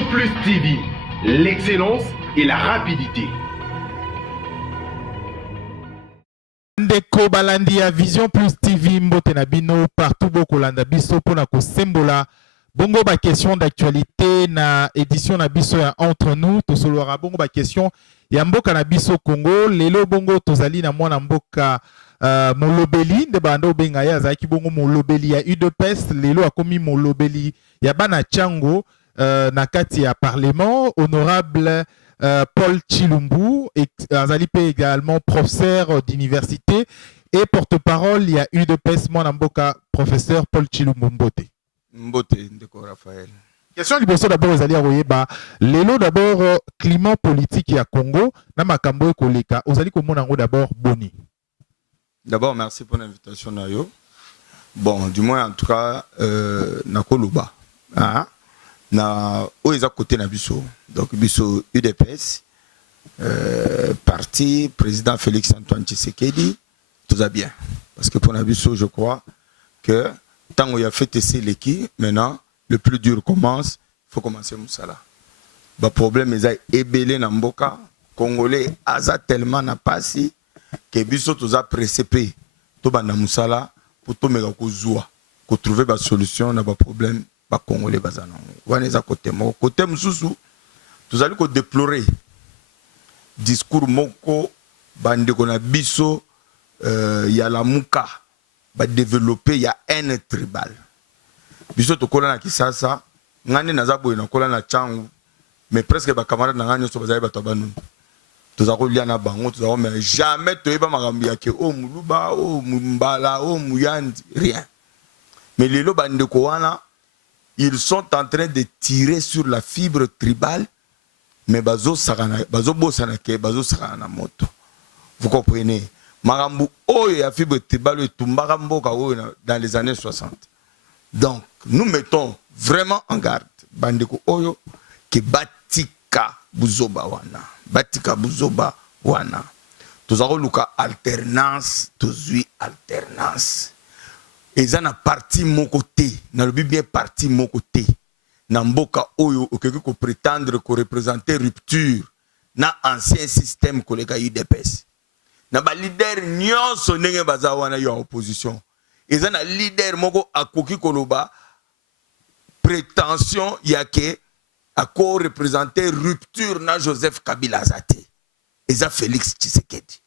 Vision Plus TV, l'excellence et la rapidité. Ndeko balandi ya Vision Plus TV mbote na bino partout bokolanda biso pona ko sembola bongo ba question d'actualité na édition na biso ya entre nous to solora bongo ba question ya mboka na biso Congo lelo bongo tozali na mwana mboka molobeli nde bando benga ya zaki bongo molobeli ya UDPS lelo akomi molobeli ya bana chango na kati ya parlement honorable Paul Chilumbu, Azalipe également professeur d'université et porte-parole, il y a UDPS Mwanamboka, professeur Paul Chilumbu Mbote. Mbote, Ndeko Raphaël. Question liboso d'abord, vous allez Royeba. Lelo d'abord, climat politique à Congo, Namakambo et Koleka, vous allez comment d'abord Boni. D'abord, merci pour l'invitation, Nayo. Bon, du moins, en tout cas, Nakoluba. Hein? Na oeza côté na biso donc biso UDPS parti président Félix Antoine Tshisekedi tout va bien parce que pour na biso je crois que tant qu'il a fait tester l'équipe maintenant le plus dur commence il faut commencer Moussala ba problème est ébélé na mboka congolais aza tellement na pasi que biso tout a précipé to ba na Moussala pour to meka ko zua ko trouver ba solution na ba problème ba congolais bazana waneza côté moko côté mususu tozali ko déplorer discours moko bandeko na biso ya la muka ba développer ya haine tribal biso tokola na kisasa ngane naza boye na kola na changu mais presque ba camarades na ngane so bazali bato banu tozako lia na bango tozako mais jamais toyeba makambi ya ke o muluba o mbala o muyandi rien mais lelo bandeko wana ils sont en train de tirer sur la fibre tribale, mais bazo bosana ke bazo sakana moto. Vous comprenez? Marambu oyo ya fibre tribale tumbaka mboka oyo dans les années 60. Donc, nous mettons vraiment en garde bandeko oyo ke batika buzoba wana. Batika buzoba wana. Tozako luka alternance, tozui alternance. Et ça na parti mon côté, na le bien parti mon côté. Na mboka oyo okeke ko prétendre ko représenter rupture na ancien système koleka UDPS. Na ba leader nyonso ndenge baza wana yo opposition. Et ça na leader moko akoki koloba prétention yake ako représenter rupture na Joseph Kabila zate. Et ça Félix Tshisekedi.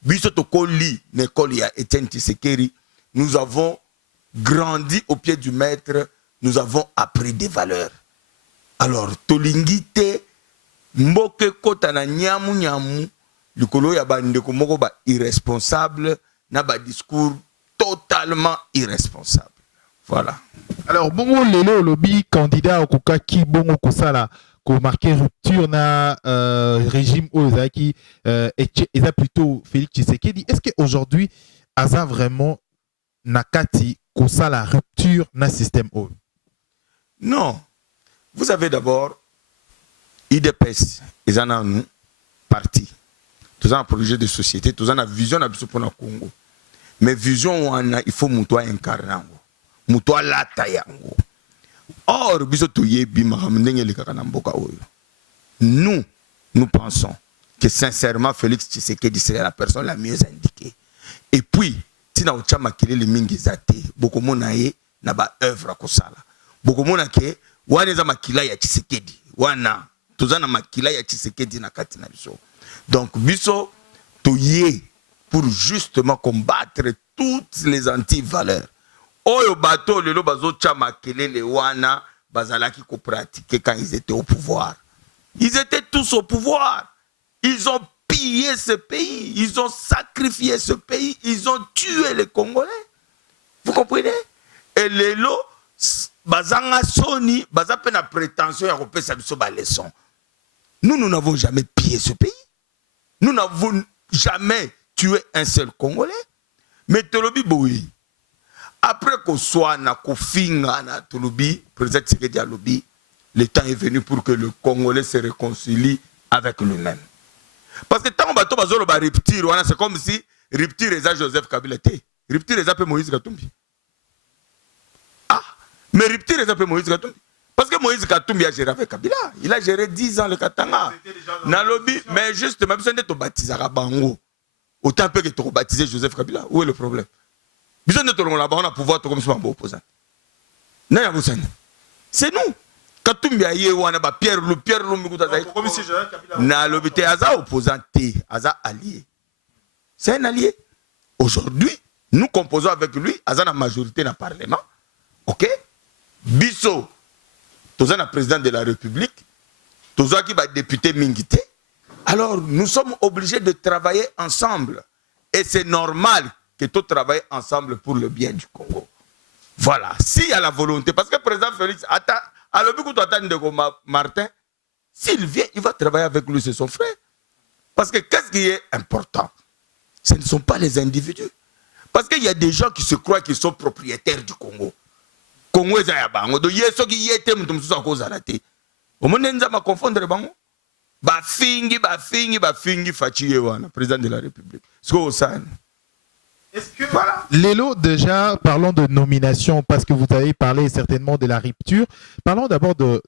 Biso to koli n'école ya Etienne Tshisekedi. Nous avons grandi au pied du maître, nous avons appris des valeurs. Alors, tolingite, mboke kota na nyamu nyamu, likolo ya bandeko moko ba irresponsable, na ba discours totalement irresponsable. Voilà. Alors, bongo lelo lobby candidat au kokaki bongo kosala ko marqué rupture na régime Ozaki et plutôt Félix Tshisekedi. Est-ce qu'aujourd'hui, Aza vraiment nakati kosa la rupture na système O? Non. Vous avez d'abord IDPS, ils en ont nous, parti. Tous un projet de société, tous un vision pour le Congo. Mais vision, il faut moutoua incarner. Moutoua lata yango. Or, nous pensons que sincèrement, Félix Tshisekedi serait la personne la mieux indiquée. Et puis, tina ucha makilele mingi zate boko mona ye na ba œuvre kosala boko mona ke wana za makila ya Tshisekedi wana tozana makila ya Tshisekedi na kati na biso donc biso toye pour justement combattre toutes les anti-valeurs oyo bato lelo bazo cha makilele wana bazalaki ko pratiquer quand ils étaient au pouvoir. Ils étaient tous au pouvoir. Ils ont pillé ce pays, ils ont sacrifié ce pays, ils ont tué les Congolais. Vous comprenez? Et les lots, bazanga soni, bazape na prétention ya repé sa biso ba leçon. Nous n'avons jamais pillé ce pays. Nous n'avons jamais tué un seul Congolais. Mais Tolobi boui. Après qu'on soit na kofinga na Tolobi, président Tshisekedi a lobby, le temps est venu pour que le Congolais se réconcilie avec lui-même. Parce que tant que bazo ba rupture, c'est comme si rupture est Joseph Kabila té. Rupture est Moïse Katumbi. Ah, mais rupture est Moïse Katumbi. Parce que Moïse Katumbi a géré avec Kabila. Il a géré 10 ans le Katanga. Nalobi, mais juste, même si on est baptisé à Bango, autant que tu baptisé Joseph Kabila, où est le problème? Besoin de tout là-bas, on a pouvoir comme ça, opposant. C'est nous. Katumbi a eu Pierre Lou, Nalobi, tu es opposant, Aza allié. C'est un allié. Aujourd'hui, nous composons avec lui, Aza la majorité dans le Parlement. Ok? Bisso. Toza na président de la République, Toza qui va député Mingité. Alors nous sommes obligés de travailler ensemble. Et c'est normal que tous travaillent ensemble pour le bien du Congo. Voilà. S'il y a la volonté, parce que le président Félix, à l'objet que tu attends de Martin, s'il vient, il va travailler avec lui, c'est son frère. Parce que qu'est-ce qui est important? Ce ne sont pas les individus. Parce qu'il y a des gens qui se croient qu'ils sont propriétaires du Congo. Congo est à bango do yeso qui yete mutum susa ko zalate o monenza ma confondre bango ba fingi fachiye wana président de la République sko osana. Est-ce que voilà. Lélo, déjà parlons de nomination parce que vous avez parlé certainement de la rupture. Parlons d'abord de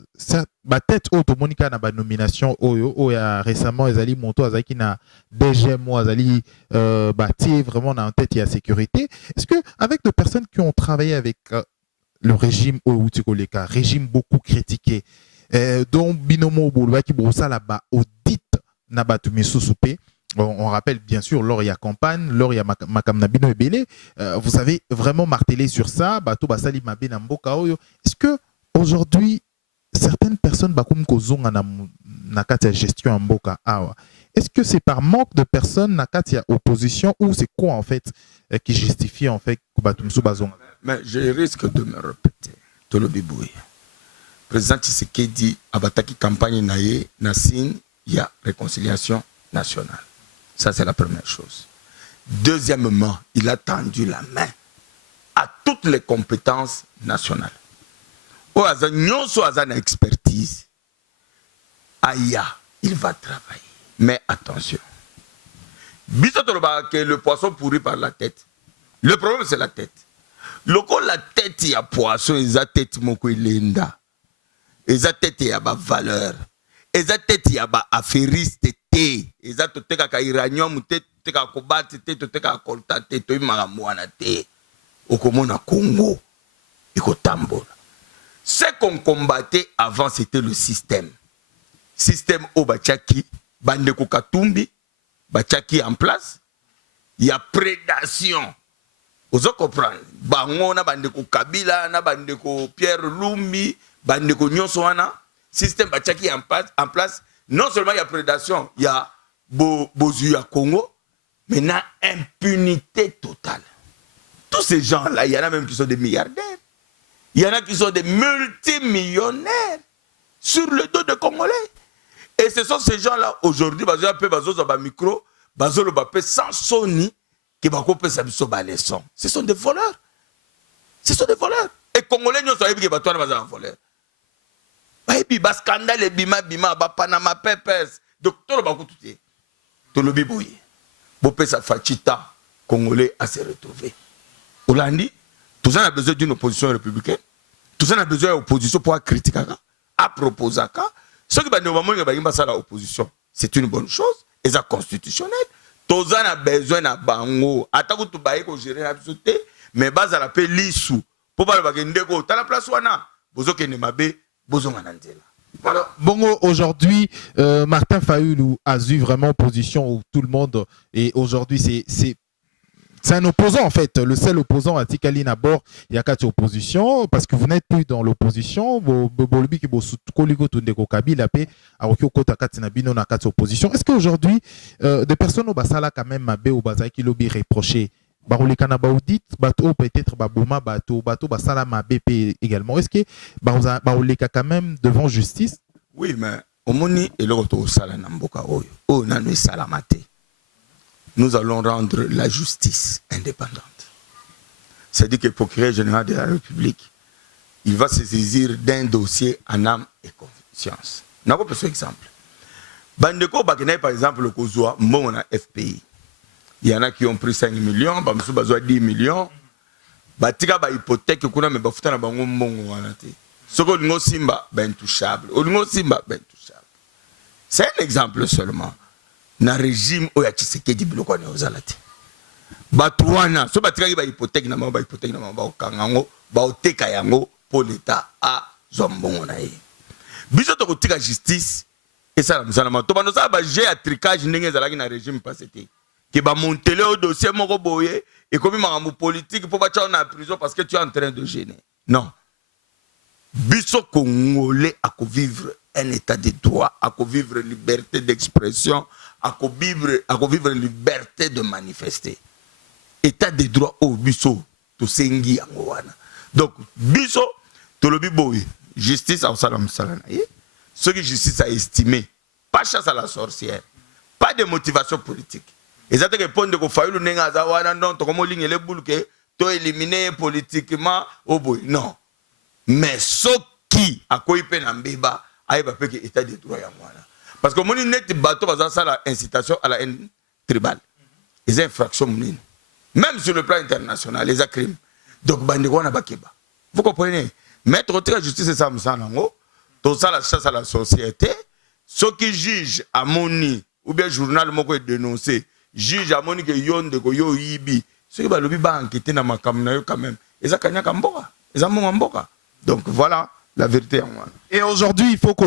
ma tête haute Monica na ba nomination oyo ya récemment Ezali Monto Azaki na DG mo Azali bâti vraiment en tête il y a sécurité. Est-ce que avec des personnes qui ont travaillé avec le régime Ouutikoleka, régime beaucoup critiqué, dont Binomo Boulwaki Broussa là-bas, audit Nabatumi Soussoupé. On rappelle bien sûr, lors il y a campagne, lors il y a Makam Nabino Ebele, vous avez vraiment martelé sur ça, Bato Basali Mabe Namboka Oyo. Est-ce que aujourd'hui, certaines personnes, Bakoum Kozonga Nakatia gestion en Mboka Awa, est-ce que c'est par manque de personnes Nakatia opposition ou c'est quoi en fait qui justifie en fait Kubatumsu Bazonga? Mais je risque de me répéter. Tolobi Bouye. Président Tshisekedi abataki campagne naye Nassine, il y a réconciliation nationale. Ça c'est la première chose. Deuxièmement, il a tendu la main à toutes les compétences nationales. Au hasard, nyonso hasard na expertise. Aya, il va travailler. Mais attention. Que le poisson pourrit par la tête. Le problème c'est la tête. Loko la tête ya poisson, eza tête moko ilenda. Eza tête ya ba valeur. Eza tête ya ba affairiste te. Eza to teka ka iranium te teka kobati te to teka kolta te to imara mwana te. Okomona Congo. Iko tambola. Ce qu'on combattait avant c'était le système. Système Obachaki, Bandeko Katumbi, Bachaki en place. Il y a prédation. Vous comprenez? Bango na bandeko Kabila, na bandeko Pierre Lumbi, bandeko Nyonsoana, système Bachaki en place. Non seulement il y a prédation, il y a Bozu à Congo, mais il y a impunité totale. Tous ces gens-là, il y en a même qui sont des milliardaires. Il y en a qui sont des multimillionnaires sur le dos des Congolais. Et ce sont ces gens-là aujourd'hui, micro, sans Sony, ce sont des voleurs. Ce sont des voleurs. Et Congolais, nous savons que les voleurs. Il y a scandale, bima, Panama Papers. Docteur Bakoututé. Tolobi Bouye. Bopesa Fachita, Congolais, à se retrouver. Hollandi, tout ça a besoin d'une opposition républicaine. Tout ça a besoin d'une opposition pour critiquer, à proposer. Ce qui est l'opposition, c'est une bonne chose. Et c'est constitutionnel. Tout ça a besoin d'un bango. Attends que tu vas gérer la société, mais base à la paix lissou. Pour pas le bagage ndeko, t'as la place wana. Bozo kene mabe, bozo manandela. Voilà. Bon, aujourd'hui, Martin Fayulu a eu vraiment position où tout le monde, et aujourd'hui, c'est un opposant en fait, le seul opposant à Tikali Nabor, il y a quatre oppositions, parce que vous n'êtes plus dans l'opposition, est-ce qu'aujourd'hui, des personnes au Basala quand même, Mabé au Baza qui l'ont reproché, Baroulekana Baoudit, Bato peut-être Babouma, Bato Basala Mabé également, est-ce que Barouleka quand même devant justice? Oui, mais Omoni et le retour au Salanamboka, oh, Nanui Salamate. Nous allons rendre la justice indépendante. C'est-à-dire que le procureur général de la République, il va se saisir d'un dossier en âme et conscience. N'a pas besoin d'exemple. Bandeko Bakene, par exemple, le Kozoa, mon FPI. Il y en a qui ont pris 5 millions, Bamsou Bazoa 10 millions. Batika ba hypothèque, kuna me bafuta na bango mbongo wanate. Ce que Simba, ben intouchable. Simba, ben intouchable. C'est un exemple seulement. Dans le régime où il y a Tshisekedi biloko ne ozalate. Batouana, so batikaki ba hypothèque na ba okangango, ba oteka yango pour l'état a zombongo na ye. Biso to kotika justice et ça la musana to bano sa ba jeu à tricage ndenge ezalaki na régime passé te. Ki ba monter au dossier moko boye et comme makambo politique pour ba tcha na prison parce que tu es en train de gêner. Non. Biso congolais à vivre un état de droit, à vivre liberté d'expression, à vivre liberté de manifester. État de droit au biso, to sengi yangoana. Donc, biso, to lobi boy, justice à salam salana. Ce que justice a estimé, pas chasse à la sorcière, pas de motivation politique. Et ça te répond de ko le nenga zawana non, to comme ligne les boules que to éliminer politiquement au boy. Non. Mais ce qui a quoi il peine en béba, a pas fait que état de droit yangoana. Parce que mon net bateau bazar ça la incitation à la haine tribale. Les infractions mounine. Même sur le plan international, les crimes. Donc, bandikona bakeba. Vous comprenez? Mettre au la justice et ça me semble tout ça la chasse à la société. Ceux qui jugent à Moni, ou bien journal moko est dénoncé, juge à Moni que yon de yo ibi. Ceux qui balobi ba enquêter na makamna yo quand même. Et ça kanya kamboka. Et ça mongamboka. Donc voilà la vérité en moi. Et aujourd'hui, il faut que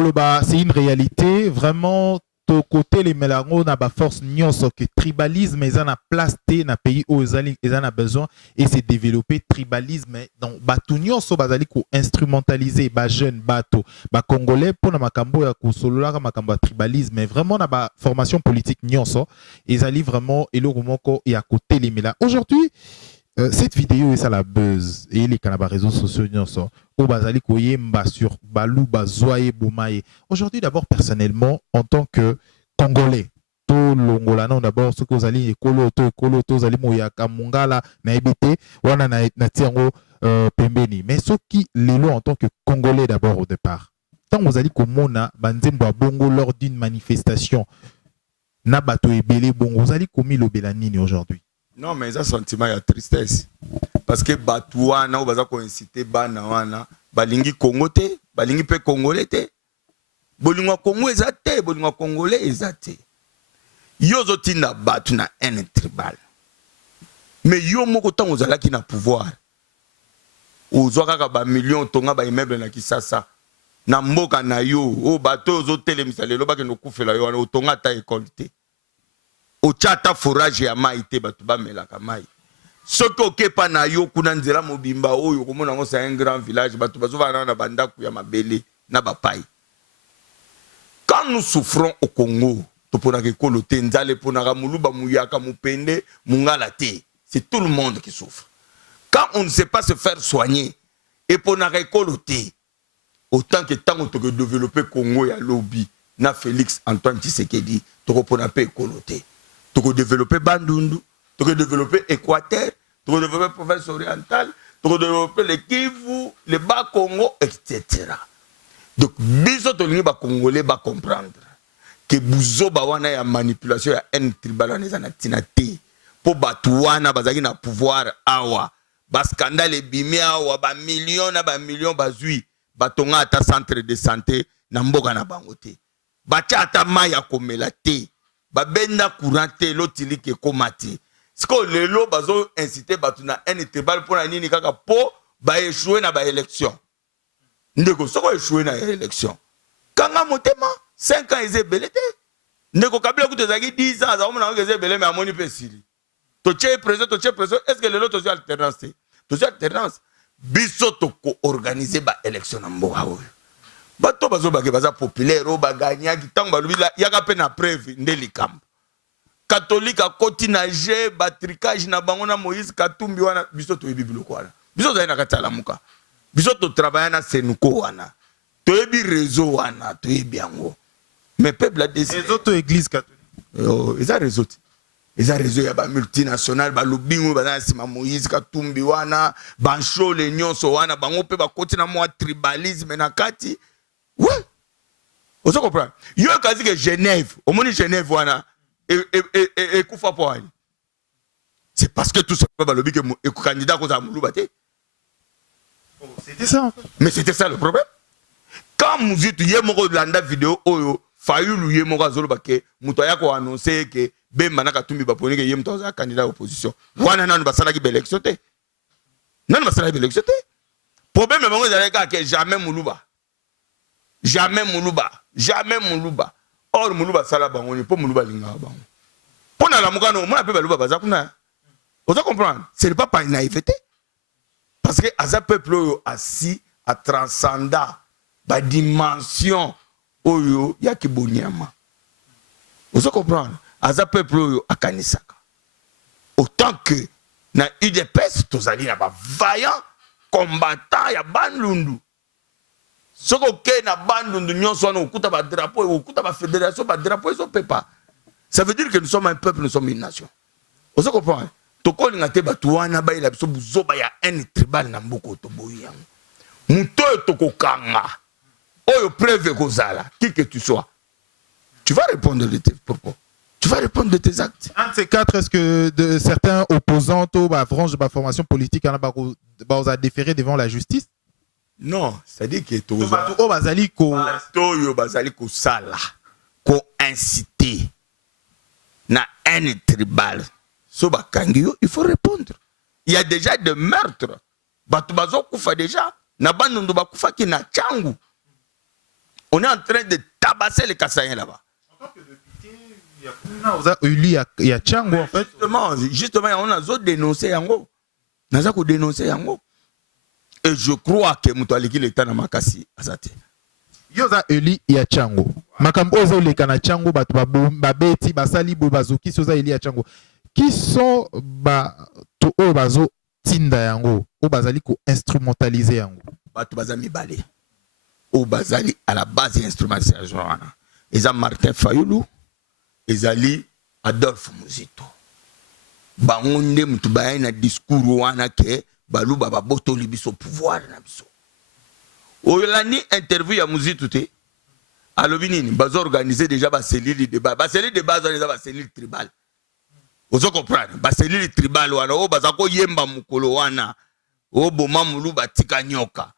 c'est une réalité. Vraiment, de côté, les mélanges n'a pas force nyonso que tribalisme, ils en a place dans pays où ils en a besoin et c'est développer tribalisme. Donc, tout nyonso bazali ko instrumentaliser ba jeune bateau, ba congolais pour na makambo ya ko solola makambo tribalisme. Mais vraiment, na ba formation politique nyonso, ils allaient vraiment et le moko et à côté les mélanges. Aujourd'hui, cette vidéo est ça la buzz et les canaux réseaux sociaux au bazali koyemba sur balou bazoye bomaye. Aujourd'hui d'abord personnellement en tant que congolais to longola non d'abord ce que vous allez ekolo to zali moyaka mongala na ebité wana na tiango pembeni mais ce qui lelo en tant que congolais d'abord au départ tant vous allez komona banzembo bongo lors d'une manifestation na bato ebele bongo vous allez komi lobela nini aujourd'hui. Non, mais ça sentiment il y a tristesse. Parce que Batouana, ou baza ko inciter bana wana, balingi Congo te, balingi pe Congolais te. Bolingwa Congo ezate, bolingwa Congolais ezate. Yo zotinda batu na haine tribal. Mais yo moko tant ozalaki na pouvoir. Ozwa kaka ba million tonga ba immeuble na Kisasa. Na mboka na yo, o bato ozotelemisa lelo ba ke no kufela yo na otonga ta école te. Au chata forage ya maïté batuba melaka mai. Ce que pas na yo kuna nzela mobimba oyo komona ngo c'est un grand village batuba zo na banda ku ya mabele na bapai. Quand nous souffrons au Congo, to pona ke kolote nzale pona ga muluba muyaka mupende mungala te. C'est tout le monde qui souffre. Quand on ne sait pas se faire soigner et pona ke kolote autant que tant que développer Congo ya lobby na Félix Antoine Tshisekedi to pona pe kolote. Tu peux développer Bandundu, tu peux développer Équateur, tu peux développer Province orientale, tu peux développer les Kivu, les Bas-Congo, etc. Donc, biso toni ba Congolais ba comprendre que buzo ba wana ya manipulation ya haine tribal na tina te po batuana bazaki na pouvoir awa ba scandale bimi awa ba million bazui batonga ata centre de santé na mboka na bango te bacha ata maya komela te babenda courant te lotili ke komati siko lelo bazo inciter batu na haine tribal pour na nini kaka po ba échouer na ba élection ndeko soko échouer na élection kanga motema 5 ans ezebele te ndeko kabila kutezaki 10 ans za omona ezebele mais amoni pesili to che président est-ce que lelo tozo alternance tozo alternance biso to ko organiser ba élection na mboka oyo bato bazo bake baza populaire o baganya kitango balubila yaka pe na preuve ndeli kambo catholique a koti na je batricage na bango na Moïse Katumbi wana biso to bibilo kwana biso za na katala muka biso to travailler na senuko wana to yebi réseau wana to yebi yango mais peuple a décidé les autres églises catholiques ils a réseau ya ba multinational ba lobingo ba na sima Moïse Katumbi wana bancho le nyonso wana bango pe ba koti na moi tribalisme na kati ouais on se comprend yo kazi que Genève au moni Genève wana et kufa poani c'est parce que tout ça ba lobi que candidat ko za muluba te c'était ça en fait. Mais c'était ça le problème. Quand Mouzitou yé moko landa vidéo oyo Fayulu yé moko azolo bake mutoya ko annoncer que Bemba na katumbi baponi que yé mutoza candidat opposition. Wana nanu basala ki élection te. Nanu basala ki élection te. Problème bango ezalaki que jamais Moulouba. Jamais Moulouba. Jamais Moulouba. Or Moulouba sala bango ni po Moulouba linga bango. Pona la mukano mona pe baluba bazakuna. Vous comprenez? Ce n'est pas par naïveté. Parce que Aza peuple assis à transcenda la dimension oyo ya kibonyama. Vous comprenez? Aza peuple à kanisaka. Autant que na UDPS tozali na ba vaillant combattant ya bandundu. Soko ke na bandundu nyonso na okuta ba drapeau okuta ba fédération ba drapeau eso pepa. Ça veut dire que nous sommes un peuple, nous sommes une nation. Vous comprenez? Tokoli ngate batuana ba ila biso buzoba ya un tribal na mboko toboyi. Muto tokokanga. Oyo preuve kozala, qui que tu sois. Tu vas répondre de tes propos. Tu vas répondre de tes actes. Un de ces quatre, est-ce que certains opposants au branche de la formation politique ont déféré devant la justice? Non, c'est-à-dire que Toyo bazali ko sala, ko inciter na un tribal. Soba kangio, il faut répondre. Il y a déjà des meurtres. Batu bazo kufa déjà. Na bandundu bakufa ki na changu. On est en train de tabasser les Kassaïens là-bas. Il y a Tchango en fait. Justement, on a dénoncé Yango. On a dénoncé Yango. Et je crois que Moutoualiki l'État n'a pas cassé. Yoza Eli ya Tchango. Makambo ozo le kana Tchango babeti basali bobazuki soza Eli ya Tchango. Qui sont to o bazo tinda yango o bazali ko instrumentaliser yango. Batu bazami balé. Au bazali à la base instrumentalisation wana. Eza Martin Fayulu, ezali Adolphe Muzito. Bangonde mutu baye na discours wana ke baluba baboto libiso pouvoir na biso. Oyolani interview ya Muzito te. Alobi nini bazo organiser déjà ba cellule de base. Ba cellule de base eza ba cellule tribal. Ozo comprendre ba cellule tribal wana o bazako yemba mukolo wana. O boma muluba tika nyoka.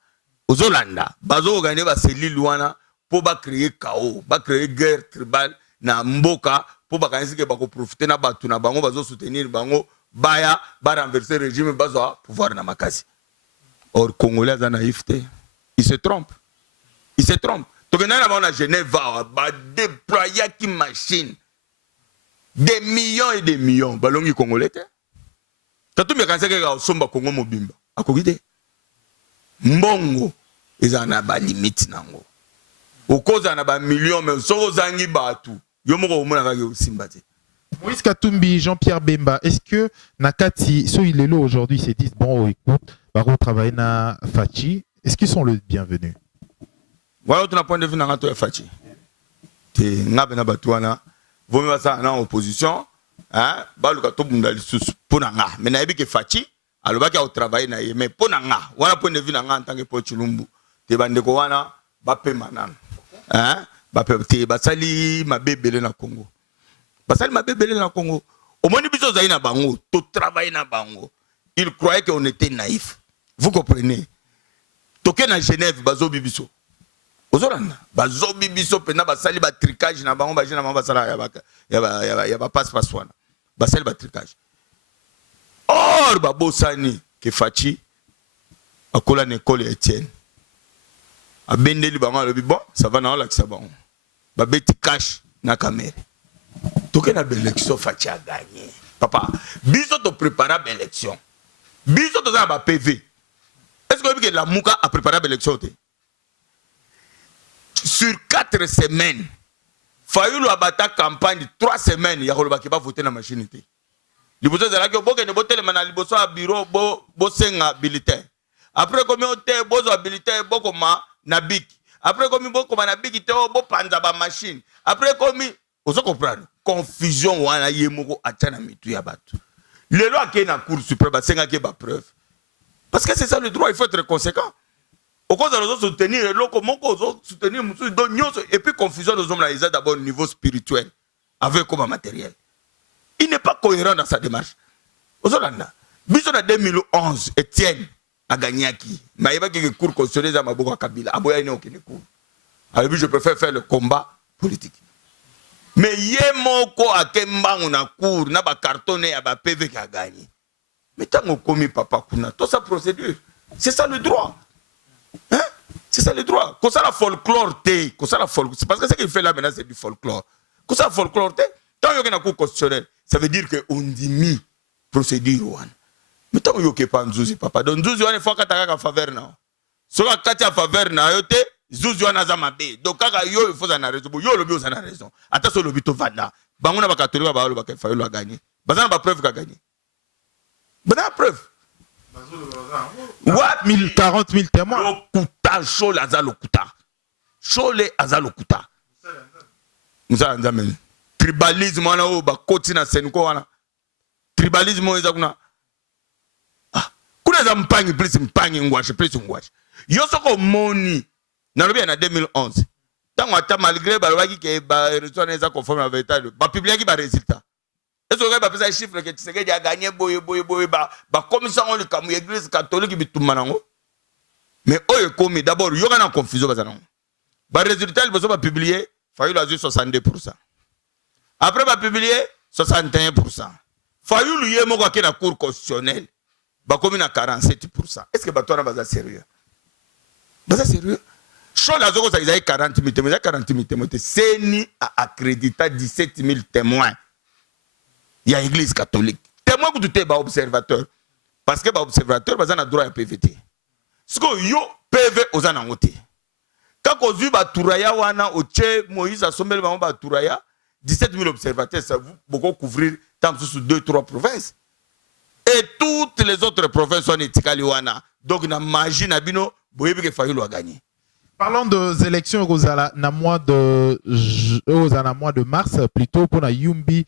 Ozolanda, bazo organiser ba cellule wana pour ba créer chaos, ba créer guerre tribale na mboka pour ba kanisi ke ba ko profiter na batu na bango bazo soutenir bango baya ba renverser régime bazo pouvoir na makasi. Or Congolais za naïf te. Il se trompe. Il se trompe. Donc na ba Genève ba déployer qui machine des millions et des millions balongi Congolais te. Katumbi kanisa ke ga somba Congo mobimba. Akogide. Mbongo ezana ba limite nango okoza na ba millions mais soko zangi batu yo moko omona kake osimbate. Moïse Katumbi, Jean-Pierre Bemba, est-ce que Nakati so il est là aujourd'hui se disent bon écoute baro travailler na Fachi, est-ce qu'ils sont le bienvenu? Voilà ton point de vue na ngato ya Fachi te ngabe na batu wana vomi basa na opposition hein baluka to bunda lisusu pona nga mais na yebi ke Fachi alobaki au travailler na ye mais pona nga wana point de vue na nga en tant que Pochulumbu te bandeko wana bape manana hein bape te basali mabebele na Congo basali mabebele na Congo au moins biso za ina bango to travailler na bango il croyait qu'on était naïf vous comprenez toke na Genève bazo bibiso ozorana bazo bibiso pena basali ba tricage na bango bajina bango basala ya ba passe wana basali ba tricage. Or babosani ke Fachi akola na école Etienne abendeli bango alobi bon ça va na ola kisa bango babeti cash na caméra toke na élection Fachi a gagné papa biso to préparer élection biso to za ba PV est-ce que la Mouka a préparé l'élection sur 4 semaines Fayulu abata campagne 3 semaines ya koloba ki ba voter na machine te. Liboso zala ke boke ne botel mana liboso a bureau bo senga bulletin. Après comme hôtel bozo bulletin boko ma na bik. Après comme boko ma na bik te bo panza ba machine. Après comme ozo comprendre confusion wana yemoko atana mitu ya batu. Le loi qui est na cour suprême ba senga ke ba preuve. Parce que c'est ça le droit, il faut être conséquent. Au cause de soutenir le loko moko soutenir musu do nyoso et puis confusion de hommes là ils ont d'abord au niveau spirituel avec comme matériel. Il n'est pas cohérent dans sa démarche. Aujourd'hui, en 2011, Etienne, a gagné qui. Mais il va que cours constitutionnel à Maboko Kabila. Aboya n'est aucun cours. Alors je préfère faire le combat politique. Mais yemoko a kemba on a cours na ba cartonné à ba PV qui a gagné. Mais tant qu'on commis papa kuna, toute sa procédure, c'est ça le droit. Hein? C'est ça le droit. Comme ça la folklore té, comme ça la folklore. C'est parce que ce qu'il fait là maintenant c'est du folklore. Comme ça la folklore té, tant qu'il y a un cours constitutionnel, ça veut dire que on dit procédure one. Mais tant qu'il y a pas nzuzi papa, donc nzuzi one faut qu'attaquer en faveur na. So quand en faveur na yote, nzuzi one azama be. Donc kaka yo il faut en raison. Yo le bio ça na raison. Attention le bito vanda. Banguna ba catholique ba lo ba fa yo gagner. Bazana ba preuve qu'a gagné. Bazana preuve. 40 000 témoins. Lokuta, Chole Azalokuta. Chole Azalokuta. Moussa Nzamel. Tribalisme, on a eu bakoti na senko wana. Tribalisme, on a eu. Ah, kuna za mpangi, plus mpangi ngwashi, plus ngwashi. Yosoko moni. Nalobi en 2011. Tango ata malgré balwaki ke ba résultat neza conforme à vérité, ba publier ki ba résultat. Est-ce que vous avez un chiffre que Tshisekedi a gagné commission de l'église catholique mais d'abord, il y a une confusion. Le résultat, il va publier, il a 62%. Après, il va publier 61%. Il y a une cour constitutionnelle, il va 47%. Est-ce que tu es sérieux? C'est sérieux? Chose la zone, ils ont 40 000 témoins. 40 000 témoins. CENI a accrédité 17 000 témoins. Il y a l'église catholique. Témoin que tu es observateur. Parce que l'observateur, il a droit à PVT. Ce que yo PV aux anangoté. Quand on a eu Touraya, Moïse a sommé le Touraya, 17 000 observateurs, ça vous beaucoup couvrir tant sur 2-3 provinces. Et toutes les autres provinces sont éticaliwana. Donc, na magie na bino, boyebi que Fayulu a gagné. Parlons des élections au mois de mars, plutôt pour la Yumbi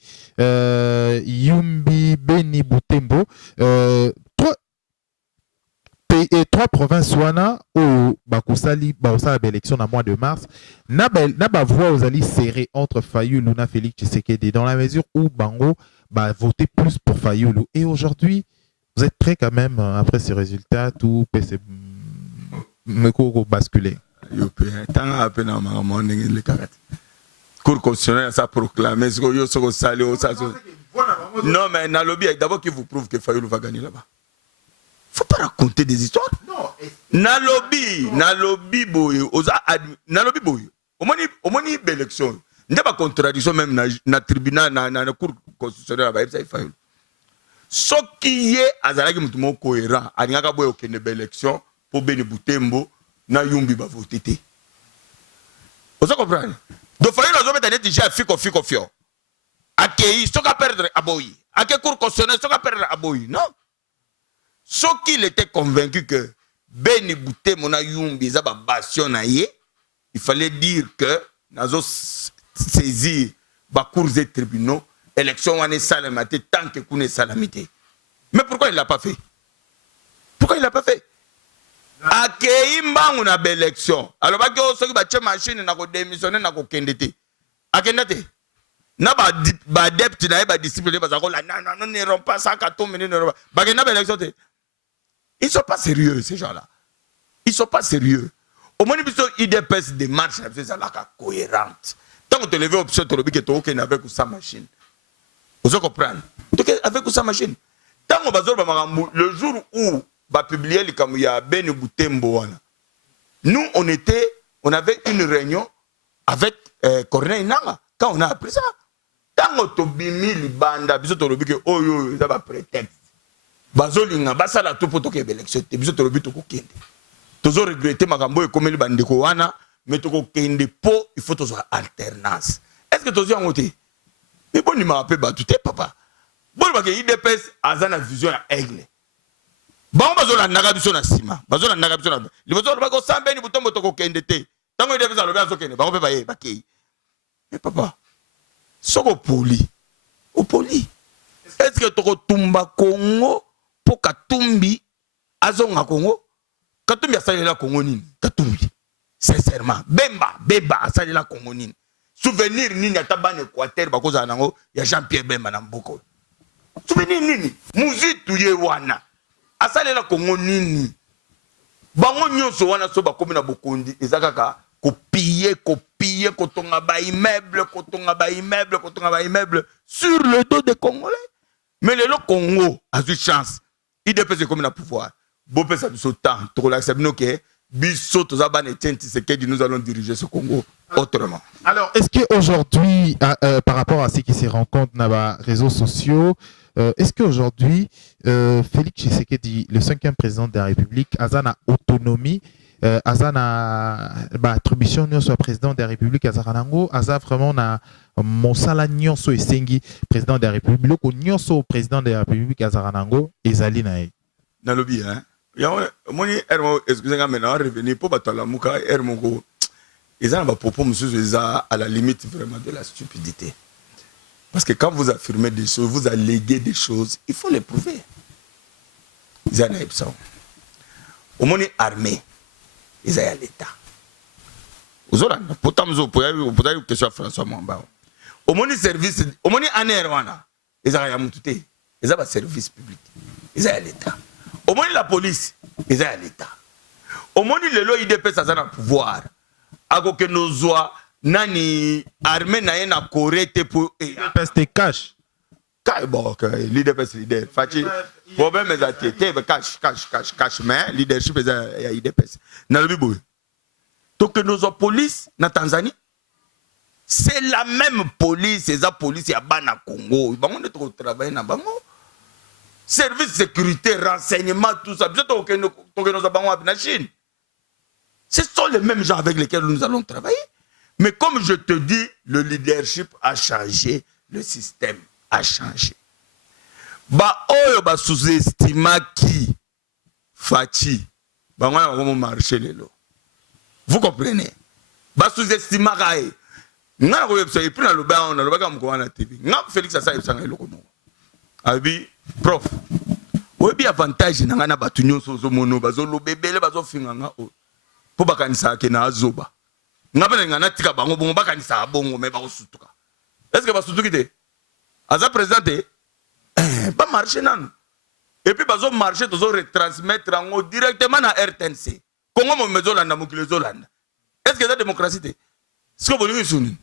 Beni Butembo. Trois provinces wana au Bakusali Baosala élection dans le mois de mars. N'a pas voix aux alliés serrés entre Fayulu et Félix Tshisekedi dans la mesure où Bango va voter plus pour Fayulu. Et aujourd'hui, vous êtes prêts quand même après ces résultats, tout peut se basculer. Cour constitutionnelle ça proclamé non mais Nalobi d'abord qui vous prouve que Fayulu va gagner là-bas. Faut pas raconter des histoires. Non. Nalobi boy au moni élection n'a pas contradiction même na tribunal na cour constitutionnelle là-bas ça Fayulu. Ce qui est azalaki mutumo cohérent alingaka boy okende élection pour Beni Butembo na Yumbi ba voter. Vous comprenez? Donc Fayulu a zombé déjà fiko fio. Akei soka perdre aboyi. Ake cour constitutionnelle soka perdre aboyi. Non. Ce qu'il était convaincu que Beni Butembo na Yumbi za ba bastion na ye, il fallait dire que nazo saisir ba cours et tribunaux élection wane salamité tant que kune salamité. Mais pourquoi il l'a pas fait? Pourquoi il l'a pas fait? Akei mbangu na élection. Alors ba ko soki ba che machine na ko démissionner na ko kendete. Akendate. Na ba adepte na ba disciple ba ko la non ne rompt pas ça 4 minutes. Ba ke na élection te. Ils sont pas sérieux ces gens-là. Ils sont pas sérieux. Au moins ils sont IDPS démarche c'est ça la cohérente. Tant que tu lever option tu que tu aucun avec sa machine. Vous comprenez? Donc avec sa machine. Tant on va le jour où va publier le Kamouya Beni Butembo. Nous on avait une réunion avec Corneille Nanga quand on a appris ça. Tant on bimi libanda biso to lobi que oh yo ça va prétexte. Bazolinga basala to poto ke élection te biso to lobi to ko kende. Tozo regretter makambo e komeli bandeko wana mais to ko kende po il faut tozo alternance. Est-ce que tozo ngote? Mais bon, il m'a appelé batouté, papa. Bon, il m'a dit, IDPS a une vision à aigle. Bon, il m'a dit, il m'a dit, il m'a dit, il m'a dit, il m'a dit, il m'a dit, il m'a dit, mais papa, soko poli. Au poli. Est-ce que tu as tumba Congo pour Katumbi azonga Congo? Katumbi a sali la Congo nini? Katumbi. Sincèrement. Bemba a sali la Congo nini? Souvenir nini ataban Équateur bakoza nango ya Jean-Pierre Bemba na mboko. Souvenir nini? Muzitu ye wana. Asalela Congo nini? bango nyonso wana so bakomi na bokondi ezakaka copier kotonga ba immeuble sur le dos des Congolais. Mais le Congo a eu chance. Il dépêche comme na pouvoir. Bon pesa biso temps to l'accepter que biso to zaban etenti c'est que nous allons diriger ce Congo autrement. Alors, est-ce qu'aujourd'hui, par rapport à ce qui se rencontre dans les réseaux sociaux, est-ce qu'aujourd'hui, Félix Tshisekedi, le 5e président de la République, a une autonomie, a une attribution sur le président de la République, a vraiment Monsala Nyonso Esengi, président de la République, le Nyonso président de la République, Azaranango, et Zali Nae. Dans le bien, hein? Excusez-moi, maintenant, revenir pour battre la mouka, Hermongo. Ils ont un propos, monsieur, à la limite vraiment de la stupidité. Parce que quand vous affirmez des choses, vous alléguez des choses, il faut les prouver. Ils ont un ça. Au moins, armé, ils ont l'État. Vous avez pourtant, vous avez une question à François Mwamba. Au moins, service, au moins, en Erwana, ils ont un service public. Ils ont l'État. Au moins, la police, ils ont l'État. Au moins, le loi IDP, ça a un pouvoir. Ako que nos oies nani armée na yena correcte pour l'IDPS cash. Bon, l'IDPS leader. Fati. Problème est attaqué, cash, mais leadership est IDPS. Dans le Bible. Donc nos police na Tanzanie, c'est la même police, c'est la police ya bana Congo. Bango ne trop travailler na bango. Service sécurité, renseignement, tout ça. Peut-être que nous avons na Chine. Ce sont les mêmes gens avec lesquels nous allons travailler. Mais comme je te dis, le leadership a changé, le système a changé. Oyo ba sous-estima qui Fati, on marché les lots. Vous comprenez? Ba sous-estima kae. Nga ko yebisa ipri na loba on na loba kam ko na TV. Nga Félix asa yebisa nga eloko mo. Abi prof. Obi avantage na nga na batu nyonso zo mono bazo lobebele bazo finga nga o. Po bakanisa ke na azoba. Ngapela ngana tika bango bongo bakanisa bongo me ba osutuka. Est-ce que ba sutuki te? Aza présenté ba marché nan. Et puis bazo marché tozo retransmettre ngo directement na RTNC. Congo mo mezolanda mokile zolanda. Est-ce que c'est démocratie te? Est-ce que bolingi suni?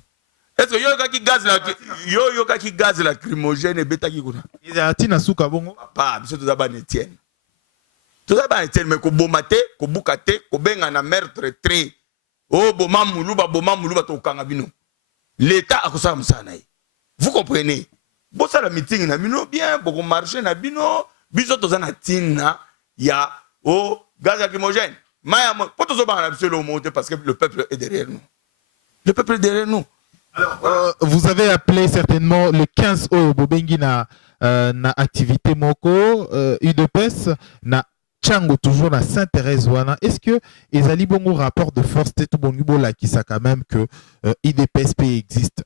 Est-ce que yo kaki gaz lacrymogène betaki kuna? Izati na suka bongo. Papa, biso toza ba Etienne. Toza ba Etienne mais ko bomate, ko bukate, ko benga na meurtre très. Oh boma muluba to kanga bino. L'État a kosa musana. Vous comprenez? Bossa la meeting na bino bien, boko marché na bino, biso toza na tina ya gaz lacrymogène. Maya po tozo ba na biso le monter parce que le peuple est derrière nous. Le peuple est derrière nous. Alors, vous avez appelé certainement le 15 au Bobengi na activité moko UDPS na Tchango toujours la Sainte-Thérèse wana. Est-ce que ezali bongo rapport de force tout bongo bola qui ça quand même que IDPSP existe?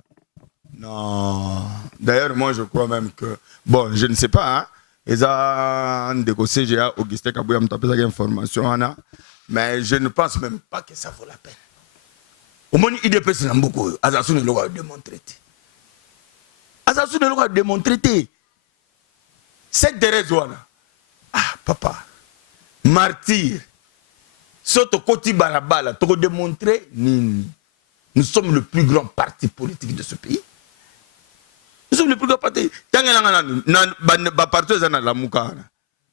Non. D'ailleurs moi je crois même que bon, je ne sais pas hein. Eza ndeko CGA Augustin Kabouya m'tapé ça information wana, mais je ne pense même pas que ça vaut la peine. Au moins, IDPS n'a beaucoup. Azassou ne l'a démontré. Azassou ne l'a démontré. Cette Thérèse-Ouana. Ah, papa. Martyr. Soto Koti Barabala. Tu as démontré. Nous sommes le plus grand parti politique de ce pays. Nous sommes le plus grand parti. Tant que nous parti dans la Mouka.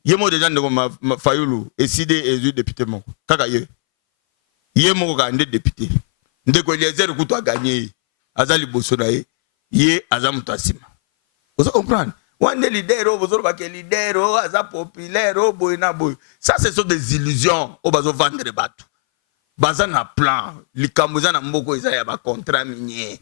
Il y a des gens qui Fayoulou. Et Sidé et député. Kaka ye. Yemo gande député. Ndeko Eliezer Kutu a gagné. Azali Bosonaye. Yé Azam Tassima. Vous comprenez? On est leader, vous avez leader, Azam populaire, boyna boy. Ça, ce sont des illusions. On va vendre les bateaux. Bazan a plan. Likamouza na mboko isa ba contrat minier.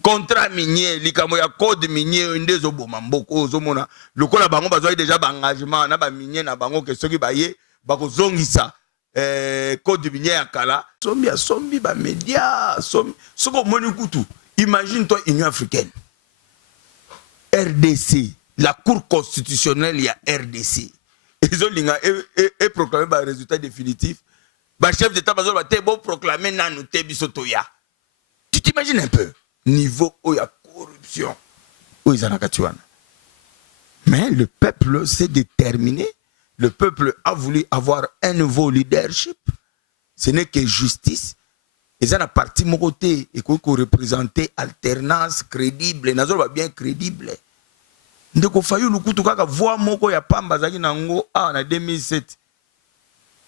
Contrat minier, likamo ya code minier, ndezo boma mboko ozomona. Lokola bango bazoi déjà ba engagement na ba minier na bango ke soki ba ye ba ko zongisa. Code minier à Kala, sombi ba média, soko moni kutu. Imagine-toi Union africaine, RDC, la Cour constitutionnelle il y a RDC. Ils ont et proclamé le résultat définitif. Le chef d'État va proclamer nanu bisotoya. Tu t'imagines un peu niveau où il y a corruption, où ils en ont. Mais le peuple s'est déterminé. le peuple a voulu avoir un nouveau leadership. Ce n'est que justice. Et ça, la partie mon côté, et qu'on représenter alternance crédible, nazo va bien crédible. Ndeko fayu lukutu kaka voix moko ya pamba zaki nango na 2007.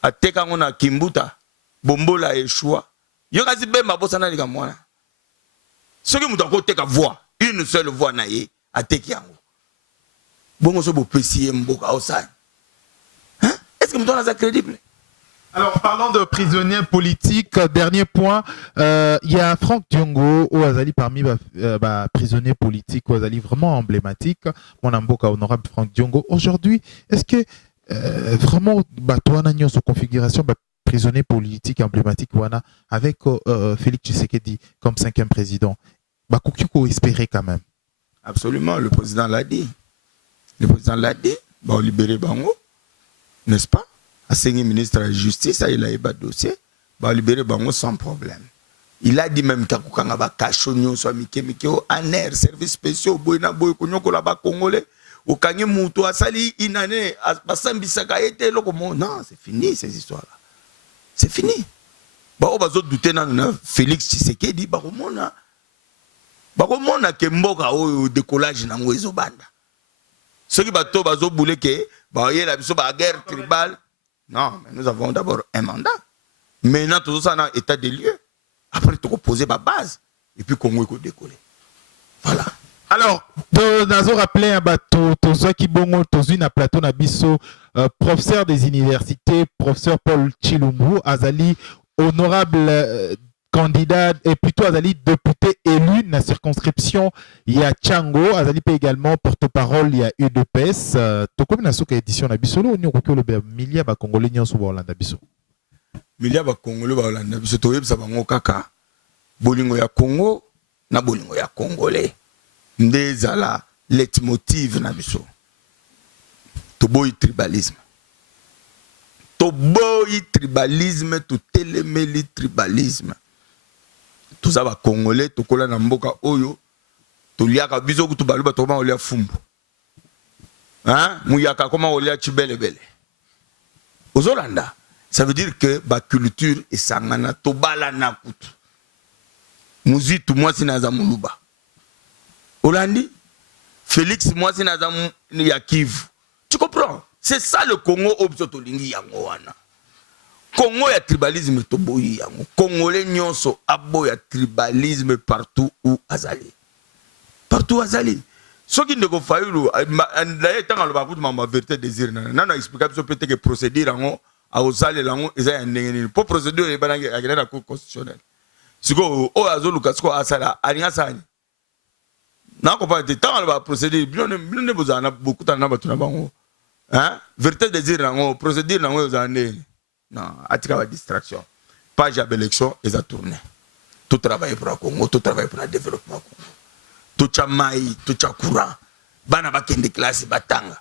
Ateka ngona Kimbuta, Bombola échoua. Yo kasi bemba bosana lika mwana. Soki mutu akoteka voix, une seule voix na ye, ateki yango. Bongo so bo pesiye mboka osani. Hein? Est-ce que mutu na crédible? Alors, parlant de prisonniers politiques, dernier point, il y a Franck Diongo, ou Azali parmi les prisonniers politiques, ou Azali vraiment emblématique, mon amboka honorable Franck Diongo. Aujourd'hui, est-ce que vraiment, toi, on a configuration prisonnier politique emblématique, avec Félix Tshisekedi comme 5e président, qu'est-ce qu'on espérait quand même? Absolument, le président l'a dit. Le président l'a dit, on libérer Bango, n'est-ce pas? Assigné ministre de la Justice, il a eu un dossier, il a libéré Bango sans problème. Il a dit même qu'il y a un cachonnion, soit Mike, un air, service spécial, boyna boy, konyoko là-bas congolais, au kanye moutou, asali, inane, basambisaka été, non, c'est fini ces histoires-là. C'est fini. On va douter dans Félix Tshisekedi, on a kemboka au décollage dans les banda. Ceux qui ont boulé que, il y a la guerre tribale. Non, mais nous avons d'abord un mandat. Maintenant, tout ça dans l'état des lieux. Après, tu peux poser ma base. Et puis, Congo est décoller. Voilà. Alors, nous avons rappelé un bateau, qui bongo, na plateau na biso, professeur des universités, professeur Paul Tshilumbu, Azali, honorable candidat, et plutôt Azali, député élu dans la circonscription, il y a Tchango, Azali peut également porte-parole, il y a UDPS. Tout comme dans cette édition na biso, on a eu milliard de Congolais qui sont en biso. Milliard de Congolais en biso, tu sais, ça va mon kaka. Bolingo ya Congo, na bolingo ya Congolais. Ndezala, leitmotiv na biso. Toboy tribalisme. Toboy tribalisme, to telemeli tribalisme. Tout ça va Congolais, to kola na mboka oyo, to liaka biso kutu baluba to ma olia fumbu. Hein? Mouyaka koma olia chibelebele. Ozolanda, ça veut dire que ba culture et sangana to bala na kutu. Muzitu mwasi na za muluba. Olandi, Félix mwasi na za ya Kivu. Tu comprends? C'est ça le Congo obsotolingi yango wana. Congo ya tribalisme toboyi yango. Congolais nyonso abo ya tribalisme partout où azali. Partout où azali. Ce qui ne peut pas d'ailleurs tant que le ma vérité désir nana expliquer peut-être que procédure yango a osale lango eza ya ndenge pour procédure e bana ya la cour constitutionnelle. Siko o azolu kasko asala alinga sani. Na ko pas de tant que le procédure bien ne besoin beaucoup tant na batuna bango. Hein? Vérité désir nango procédure nango ozane. Non, atika la distraction. Pas jamais élection, ils ont tourné. Tout travail pour le Congo, tout travail pour le développement Congo. Tout chamaï, tout courant. Bana bakende classe batanga.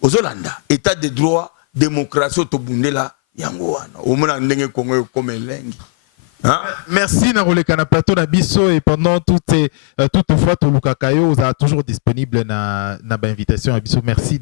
Ozolanda, état de droit, démocratie to bundela yango wana. Omona ndenge Congo comme lengi. Hein? Merci Naroleka na plateau na biso et pendant toutefois to Lukakayo vous êtes toujours disponible na invitation à biso. Merci.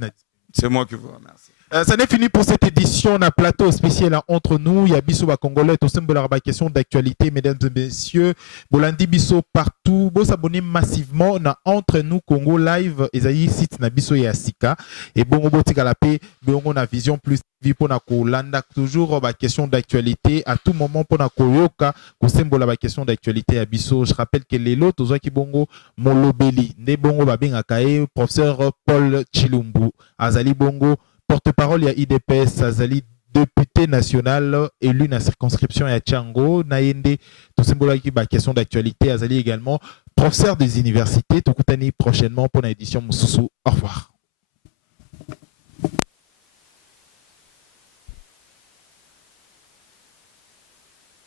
C'est moi qui vous remercie. Ça n'est fini pour cette édition d'un plateau spécial entre nous. Il y a Bissou Congolais, tout simple la question d'actualité, mesdames et messieurs. Bolandi Bissou partout. Vous s'abonnez massivement na entre nous Congo Live. Esaïe site na Bissou et Asika. Et bon, on la paix. On a vision plus TV pour na Kolanda. Toujours la question d'actualité. À tout moment pour na Koyoka. Vous symbole la question d'actualité à Bissou. Je rappelle que les lots, tous qui bongo Molobeli. Ne bongo babing akae. Professeur Paul Tshilumbu. Azali bongo. Porte-parole, il y a IDPS, Azali, député national, élu dans la circonscription à Tchango, Naïende, tout symbole qui est question d'actualité, Azali également, professeur des universités, tout prochainement pour l'édition Moussoussou. Au revoir.